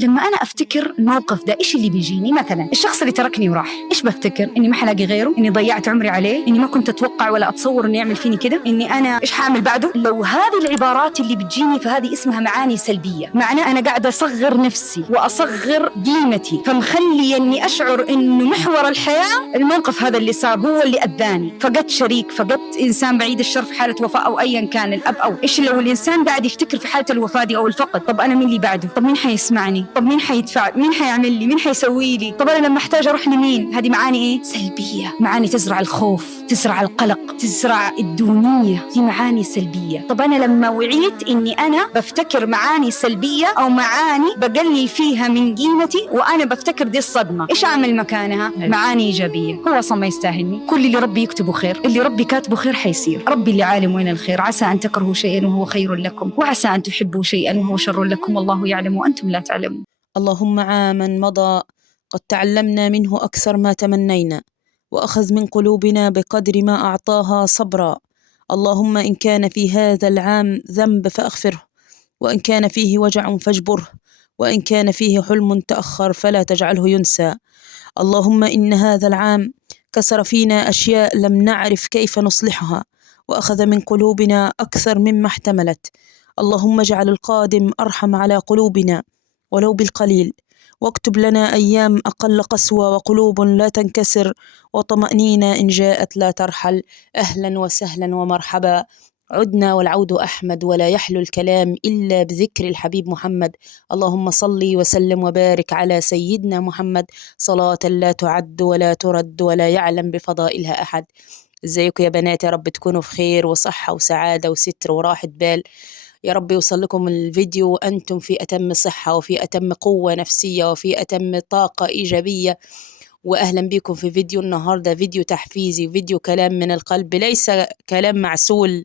لما أنا أفتكر الموقف ده إيش اللي بيجيني؟ مثلا الشخص اللي تركني وراح، إيش بفتكر؟ إني ما حلاقي غيره، إني ضيعت عمري عليه، إني ما كنت أتوقع ولا أتصور إنه يعمل فيني كده، إني أنا إيش حاعمل بعده. لو هذه العبارات اللي بتجيني فهذه اسمها معاني سلبية، معناه أنا قاعدة أصغر نفسي وأصغر قيمتي، فمخلي إني أشعر إنه محور الحياة الموقف هذا اللي صار هو اللي أذاني. فقدت شريك، فقدت إنسان بعيد الشر في حالة وفاة أو أيا كان الأب، أو إيش لو الإنسان قاعد يفتكر في حالة الوفاة دي أو الفقد، طب أنا مين اللي بعده؟ طب مين حيسمعني؟ طب مين حيدفع؟ مين حيعمل لي؟ مين حيسوي لي؟ طب انا لما احتاج اروح لمين؟ هذه معاني ايه؟ سلبيه، معاني تزرع الخوف، تزرع القلق، تزرع الدونيه، دي معاني سلبيه. طب انا لما وعيت اني انا بفتكر معاني سلبيه او معاني بقلل فيها من قيمتي وانا بفتكر دي الصدمه، ايش اعمل مكانها؟ معاني ايجابيه. هو اصلا ما يستاهلني، كل اللي ربي يكتبه خير، اللي ربي كاتبه خير حيصير. ربي اللي عالم وين الخير. عسى ان تكرهوا شيئا وهو خير لكم، وعسى ان تحبوا شيئا وهو شر لكم، والله يعلم وانتم لا تعلمون. اللهم عاما مضى قد تعلمنا منه أكثر ما تمنينا، وأخذ من قلوبنا بقدر ما أعطاها صبرا. اللهم إن كان في هذا العام ذنب فأغفره، وإن كان فيه وجع فاجبره، وإن كان فيه حلم تأخر فلا تجعله ينسى. اللهم إن هذا العام كسر فينا أشياء لم نعرف كيف نصلحها، وأخذ من قلوبنا أكثر مما احتملت. اللهم اجعل القادم أرحم على قلوبنا ولو بالقليل، واكتب لنا أيام أقل قسوة وقلوب لا تنكسر وطمأنينة إن جاءت لا ترحل. أهلا وسهلا ومرحبا، عدنا والعود أحمد، ولا يحلو الكلام إلا بذكر الحبيب محمد. اللهم صل وسلم وبارك على سيدنا محمد صلاة لا تعد ولا ترد ولا يعلم بفضائلها أحد. ازيكم يا بنات؟ يا رب تكونوا في خير وصحة وسعادة وستر وراحة بال. يا رب يوصل لكم الفيديو وأنتم في أتم صحة وفي أتم قوة نفسية وفي أتم طاقة إيجابية. وأهلا بكم في فيديو النهاردة، فيديو تحفيزي، فيديو كلام من القلب، ليس كلام معسول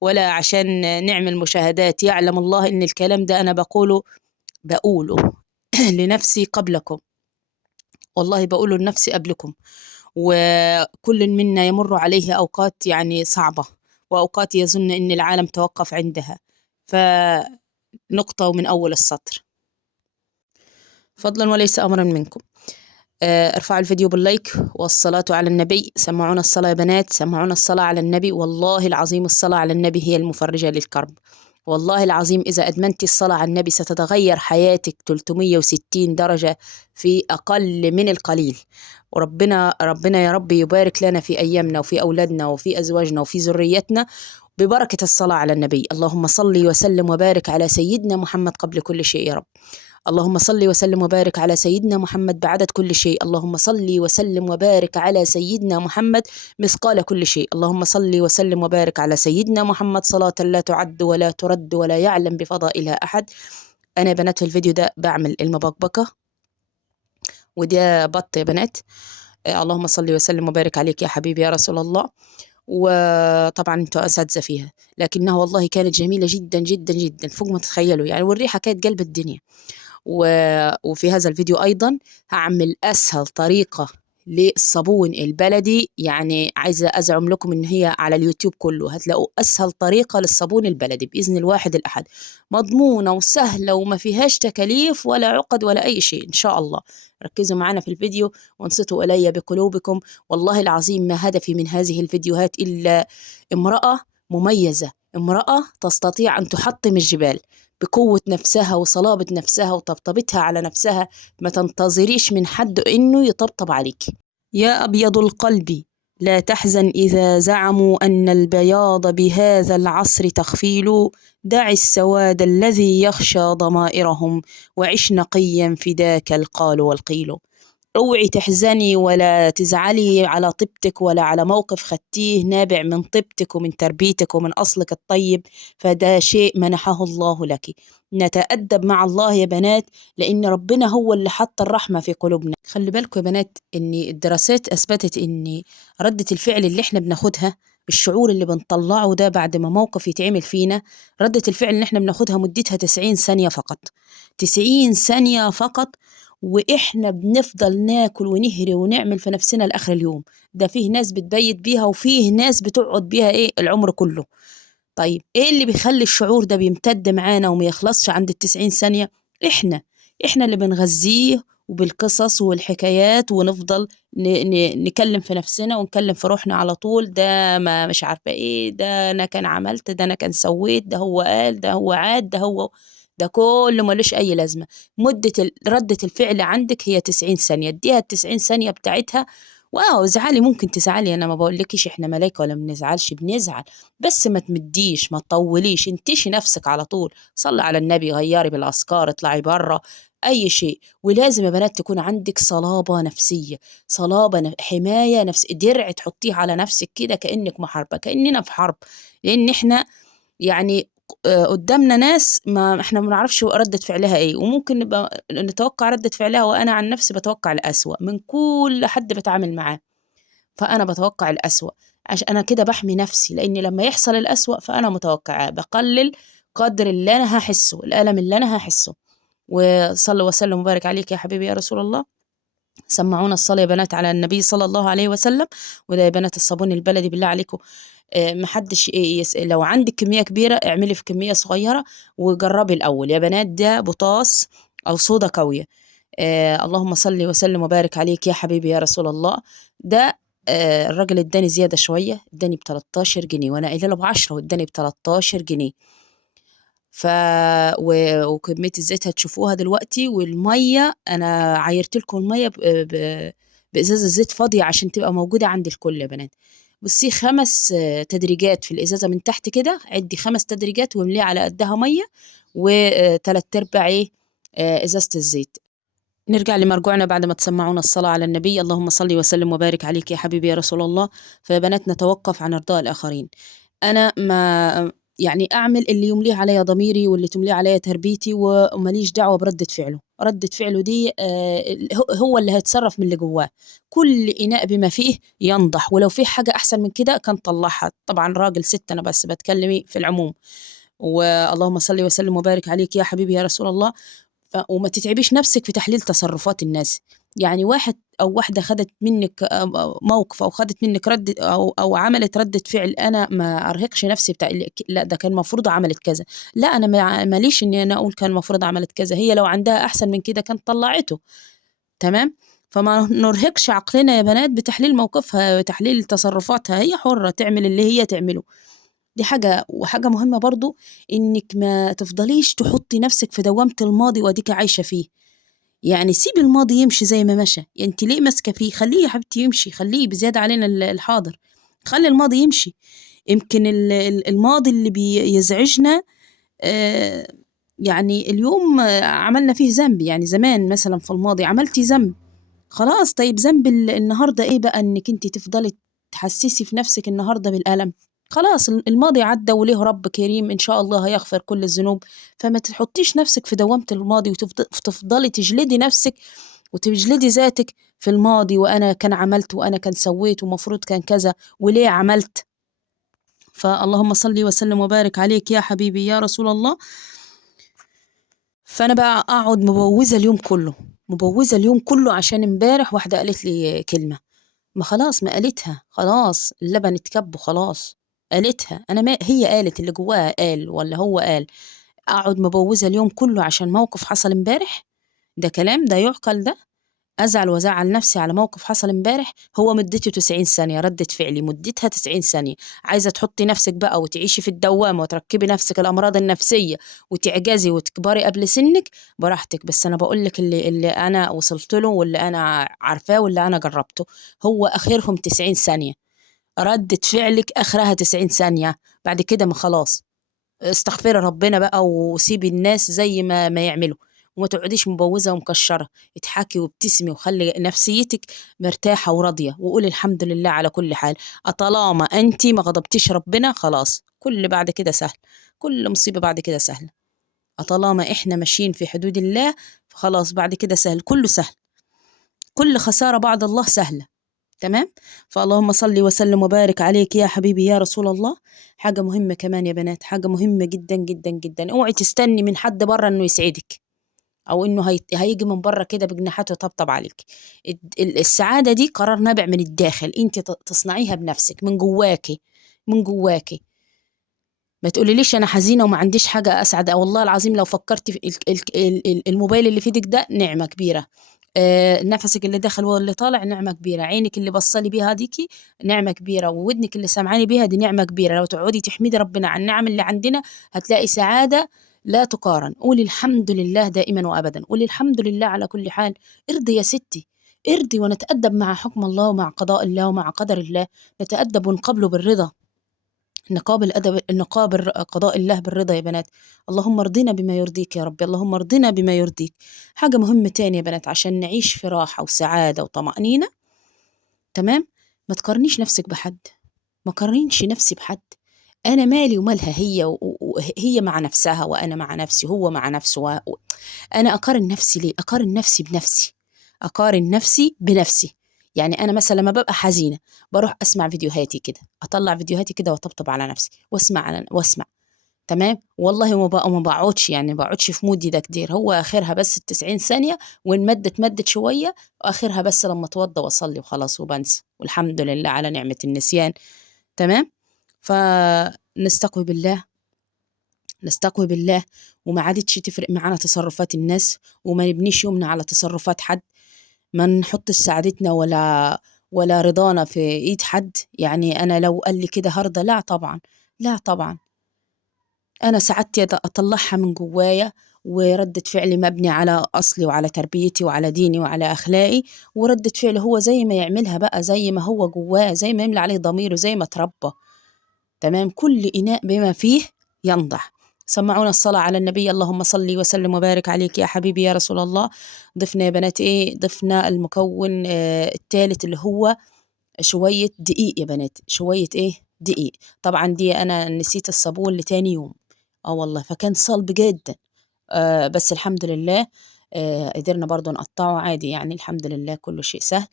ولا عشان نعمل مشاهدات. يعلم الله إن الكلام ده أنا بقوله لنفسي قبلكم، والله بقوله لنفسي قبلكم. وكل منا يمر عليه أوقات يعني صعبة، وأوقات يظن إن العالم توقف عندها. فنقطة ومن أول السطر، فضلا وليس أمرا منكم، ارفعوا الفيديو باللايك والصلاة على النبي. سمعونا الصلاة يا بنات، سمعونا الصلاة على النبي. والله العظيم الصلاة على النبي هي المفرجة للكرب. والله العظيم إذا أدمنتي الصلاة على النبي ستتغير حياتك 360 درجة في أقل من القليل. وربنا يا رب يبارك لنا في أيامنا وفي أولادنا وفي أزواجنا وفي ذريتنا ببركة الصلاة على النبي. اللهم صل وسلم وبارك على سيدنا محمد قبل كل شيء يا رب. اللهم صل وسلم وبارك على سيدنا محمد بعدد كل شيء. اللهم صل وسلم وبارك على سيدنا محمد مثقال كل شيء. اللهم صل وسلم وبارك على سيدنا محمد صلاة لا تعد ولا ترد ولا يعلم بفضائلها أحد. أنا بنات في الفيديو ده بعمل المبكبكة، وده بط يا بنات. اللهم صل وسلم وبارك عليك يا حبيبي يا رسول الله. وطبعا انتوا اساتذه فيها، لكنها والله كانت جميله جدا جدا جدا فوق ما تتخيلوا يعني، والريحه كانت قلب الدنيا. وفي هذا الفيديو أيضا هعمل أسهل طريقة للصابون البلدي، يعني عايزة أزعم لكم إن هي على اليوتيوب كله هتلاقوا أسهل طريقة للصابون البلدي بإذن الواحد الأحد، مضمونة وسهلة وما فيهاش تكاليف ولا عقد ولا أي شيء إن شاء الله. ركزوا معنا في الفيديو وانصتوا إلي بقلوبكم. والله العظيم ما هدفي من هذه الفيديوهات إلا امرأة مميزة، امرأة تستطيع أن تحطم الجبال بقوة نفسها وصلابة نفسها وطبطبتها على نفسها. ما تنتظريش من حد إنه يطبطب عليك. يا أبيض القلب لا تحزن إذا زعموا أن البياض بهذا العصر تخفيل. دع السواد الذي يخشى ضمائرهم وعش نقيا فداك القال والقيل. اوعي تحزني ولا تزعلي على طيبتك ولا على موقف خدتيه نابع من طيبتك ومن تربيتك ومن أصلك الطيب، فده شيء منحه الله لك. نتأدب مع الله يا بنات، لأن ربنا هو اللي حط الرحمة في قلوبنا. خلي بالكم يا بنات إن الدراسات أثبتت إن ردة الفعل اللي احنا بناخدها، الشعور اللي بنطلعه ده بعد ما موقف يتعمل فينا، ردة الفعل اللي احنا بناخدها مدتها 90 ثانية فقط. 90 ثانية فقط، وإحنا بنفضل ناكل ونهري ونعمل في نفسنا لآخر اليوم. ده فيه ناس بتبيت بيها وفيه ناس بتقعد بيها العمر كله. طيب إيه اللي بيخلي الشعور ده بيمتد معانا وما يخلصش عند ال90 ثانية؟ إحنا إحنا اللي بنغذيه وبالقصص والحكايات، ونفضل نكلم في نفسنا ونكلم في روحنا على طول، ده ما مش عارفة إيه، ده أنا كان عملت، ده أنا كان سويت، ده هو قال، ده هو عاد، ده هو، ده كله ملوش أي لازمة. مدة ردة الفعل عندك هي 90 ثانية، اديها ال90 ثانية بتاعتها. واو زعلي ممكن تزعلي، أنا ما بقولكيش إحنا ملايكة ولا بنزعلش، بنزعل، بس ما تمديش، ما تطوليش، انتشي نفسك على طول، صلي على النبي، غيري بالأذكار، اطلعي بره، أي شيء. ولازم يا بنات تكون عندك صلابة نفسية، صلابة حماية نفس، درع تحطيه على نفسك كده كأنك محاربة، كأننا في حرب. لأن إحنا يعني قدامنا ناس ما احنا ما بنعرفش ردة فعلها ايه، وممكن نبقى نتوقع ردة فعلها، وانا عن نفسي بتوقع الأسوأ من كل حد بتعامل معاه. فأنا بتوقع الأسوأ عشان أنا كده بحمي نفسي، لأن لما يحصل الأسوأ فأنا متوقعاه، بقلل قدر اللي أنا هحسه، الألم اللي أنا هحسه. وصلى وسلم وبارك عليك يا حبيبي يا رسول الله. سمعونا الصلاة يا بنات على النبي صلى الله عليه وسلم. وده يا بنات الصابون البلدي بالله عليكم، محدش لو عندك كمية كبيرة اعملي في كمية صغيرة وجربي الأول يا بنات، ده بوتاص أو صودا قوية. اللهم صل وسلم وبارك عليك يا حبيبي يا رسول الله. ده الراجل اداني زيادة شوية، اداني ب13 جنيه، وانا قايله له ب10 واداني ب13 جنيه. ف وكمية الزيت هتشوفوها دلوقتي، والمية انا عايرت لكم المية بإزازة زيت فاضية عشان تبقى موجودة عند الكل يا بنات. بصي 5 تدريجات في الإزازة من تحت كده، عدي 5 تدريجات وامليه على قدها مية، و3/4 ايه إزازة الزيت. نرجع لمرجوعنا بعد ما تسمعونا الصلاة على النبي. اللهم صل وسلم وبارك عليك يا حبيبي يا رسول الله. فيا بنات نتوقف عن إرضاء الآخرين. أنا ما يعني أعمل اللي يمليه عليا ضميري واللي تمليه عليا تربيتي، ومليش دعوة بردة فعله. ردة فعله دي هو اللي هيتصرف من اللي جواه. كل إناء بما فيه ينضح، ولو في حاجة أحسن من كده كان طلعها. طبعا راجل ست أنا بس بتكلمي في العموم. واللهم صل وسلم وبارك عليك يا حبيبي يا رسول الله. وما تتعبيش نفسك في تحليل تصرفات الناس. يعني واحد أو واحدة خدت منك موقف، أو خدت منك رد، أو عملت ردة فعل، أنا ما أرهقش نفسي بتاع لا ده كان المفروض عملت كذا، لا أنا ماليش إني أنا أقول كان المفروض عملت كذا، هي لو عندها أحسن من كده كانت طلعته. تمام. فما نرهقش عقلنا يا بنات بتحليل موقفها وتحليل تصرفاتها، هي حرة تعمل اللي هي تعمله. دي حاجة. وحاجة مهمة برضو، إنك ما تفضليش تحطي نفسك في دوامة الماضي وأديك عايشة فيه. يعني سيب الماضي يمشي زي ما مشى، يعني انت ليه ماسكة فيه؟ خليه يا حبيبتي يمشي، خليه بزيادة علينا الحاضر، خلي الماضي يمشي. يمكن الماضي اللي بيزعجنا آه، يعني اليوم عملنا فيه ذنب، يعني زمان مثلا في الماضي عملتي ذنب، خلاص طيب ذنب النهارده ايه بقى انك انت تفضلي تحسسي في نفسك النهارده بالألم؟ خلاص الماضي عدى وليه رب كريم ان شاء الله هيغفر كل الذنوب. فما تحطيش نفسك في دوامة الماضي وتفضلي تجلدي نفسك وتجلدي ذاتك في الماضي، وانا كان عملت وانا كان سويت ومفروض كان كذا وليه عملت. فاللهم صل وسلم وبارك عليك يا حبيبي يا رسول الله. فانا بقى اقعد مبوزة اليوم كله، مبوزة اليوم كله عشان امبارح واحدة قالت لي كلمة. ما خلاص ما قالتها، خلاص اللبن اتكب وخلاص، قالتها انا، ما هي قالت اللي جواها قال ولا هو قال. اقعد مبوزة اليوم كله عشان موقف حصل امبارح؟ ده كلام ده يعقل ده؟ ازعل وازعل نفسي على موقف حصل امبارح؟ هو مدته 90 ثانية، ردة فعلي مدتها 90 ثانية. عايزة تحطي نفسك بقى وتعيشي في الدوامة وتركبي نفسك الامراض النفسية وتعجزي وتكبري قبل سنك، براحتك. بس انا بقول لك اللي انا وصلت له واللي انا عارفاه واللي انا جربته، هو اخرهم 90 ثانية. ردة فعلك اخرها 90 ثانية، بعد كده ما خلاص استغفري ربنا بقى وسيبي الناس زي ما يعملوا، وما تقعديش مبوزة ومكشرة. اضحكي وابتسمي وخلي نفسيتك مرتاحة وراضية، وقولي الحمد لله على كل حال. طالما انتي ما غضبتيش ربنا خلاص كل بعد كده سهل، كل مصيبة بعد كده سهلة. طالما احنا ماشيين في حدود الله فخلاص بعد كده سهل، كله سهل، كل خسارة بعد الله سهلة. تمام. فاللهم صل وسلم وبارك عليك يا حبيبي يا رسول الله. حاجة مهمة كمان يا بنات، حاجة مهمة جدا جدا جدا، اوعي تستني من حد بره انه يسعدك، او انه هيجي من بره كده بجناحاته يطبطب عليك. السعادة دي قرار نابع من الداخل، انت تصنعيها بنفسك من جواكي، من جواكي. ما تقولي ليش انا حزينه وما عنديش حاجه اسعد. والله العظيم لو فكرت في الموبايل اللي في ايدك ده نعمه كبيره، نفسك اللي دخل واللي طالع نعمه كبيره، عينك اللي بصلي بيها ديكي نعمه كبيره، وودنك اللي سمعاني بيها دي نعمه كبيره. لو تقعدي تحمدي ربنا على النعم اللي عندنا هتلاقي سعاده لا تقارن. قولي الحمد لله دائما وابدا، قولي الحمد لله على كل حال. ارضي يا ستي، ارضي ونتأدب مع حكم الله ومع قضاء الله ومع قدر الله. نتأدب ونقابله بالرضا، نقابل الأدب، نقابل قضاء الله بالرضا يا بنات. اللهم ارضنا بما يرضيك يا ربي، اللهم ارضنا بما يرضيك. حاجة مهمة تانية يا بنات عشان نعيش في راحة وسعادة وطمأنينة، تمام؟ ما تقارنيش نفسك بحد، ما قارنينش نفسي بحد. أنا مالي ومالها، هي مع نفسها وأنا مع نفسي، هو مع نفسه أنا أقارن نفسي ليه؟ أقارن نفسي بنفسي، أقارن نفسي بنفسي. يعني أنا مثلا لما ببقى حزينة بروح أسمع فيديوهاتي كده، أطلع فيديوهاتي كده وأطبطب على نفسي وأسمع، تمام. والله ما بقعدش، يعني ما بقعدش في مودي ده كتير، هو آخرها بس 90 ثانية، وإن مدت شوية، وآخرها بس لما أتوضى وأصلي وخلاص وبنسى، والحمد لله على نعمة النسيان، تمام. فنستقوي بالله، نستقوي بالله، وما عادتش تفرق معانا تصرفات الناس، وما نبنيش يومنا على تصرفات حد، ما نحطش سعادتنا ولا رضانا في ايد حد. يعني انا لو قال لي كده هرضى؟ لا طبعا، لا طبعا. انا سعادتي اطلعها من جوايا، وردة فعلي مبني على اصلي وعلى تربيتي وعلى ديني وعلى اخلاقي، وردة فعله هو زي ما يعملها بقى، زي ما هو جواه، زي ما يملى عليه ضميره، زي ما تربى، تمام. كل إناء بما فيه ينضح. سمعونا الصلاة على النبي. اللهم صل وسلم وبارك عليك يا حبيبي يا رسول الله. ضفنا يا بنات إيه؟ ضفنا المكون الثالث اللي هو شوية دقيق يا بنات، شوية إيه؟ دقيق. طبعا دي أنا نسيت الصابون لتاني يوم، والله فكان صلب جدا، بس الحمد لله قدرنا برضو نقطعه عادي، يعني الحمد لله كل شيء سهل.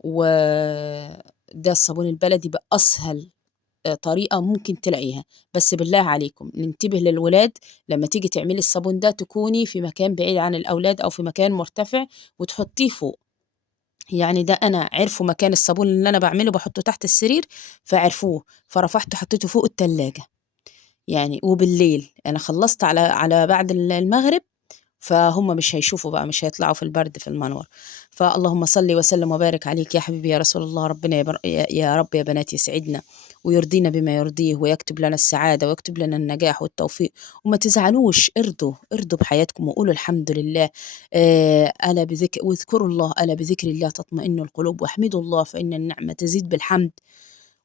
وده الصابون البلدي بأسهل طريقة ممكن تلاقيها. بس بالله عليكم ننتبه للولاد، لما تيجي تعملي الصابون ده تكوني في مكان بعيد عن الأولاد أو في مكان مرتفع وتحطيه فوق. يعني ده أنا عرفوا مكان الصابون اللي أنا بعمله بحطه تحت السرير، فعرفوه، فرفعته حطيته فوق التلاجة. يعني وبالليل أنا خلصت على بعد المغرب، فهم مش هيشوفوا بقى، مش هيطلعوا في البرد في المنور. فاللهم صل وسلم وبارك عليك يا حبيبي يا رسول الله. ربنا يا رب يا بنات يسعدنا ويرضينا بما يرضيه، ويكتب لنا السعادة ويكتب لنا النجاح والتوفيق. وما تزعلوش، ارضوا بحياتكم وقولوا الحمد لله. ألا بذكر واذكروا الله، ألا بذكر الله تطمئن القلوب، واحمدوا الله فإن النعمة تزيد بالحمد.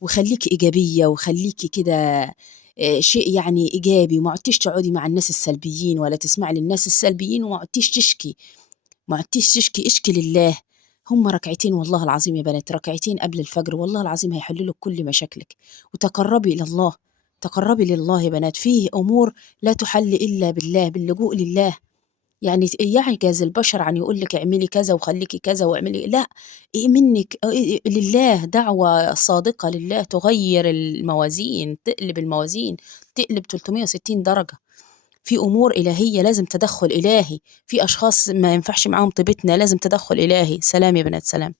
وخليكي إيجابية، وخليكي كده شيء يعني إيجابي، وما عدتيش تقعدي مع الناس السلبيين ولا تسمعي للناس السلبيين، وما عدتيش تشكي، ما عدتيش تشكي، اشكي لله. هم ركعتين والله العظيم يا بنات، ركعتين قبل الفجر والله العظيم هيحلوا لك كل مشاكلك. وتقربي إلى الله، تقربي لله يا بنات. فيه أمور لا تحل إلا بالله، باللجوء لله. يعني يعجز البشر عن يقول لك اعملي كذا وخليكي كذا واعملي، لا، إيه منك لله، دعوة صادقة لله تغير الموازين، تقلب الموازين، تقلب 360 درجة. في أمور إلهية لازم تدخل إلهي، في أشخاص ما ينفعش معاهم طيبتنا، لازم تدخل إلهي. سلام يا بنات، سلام.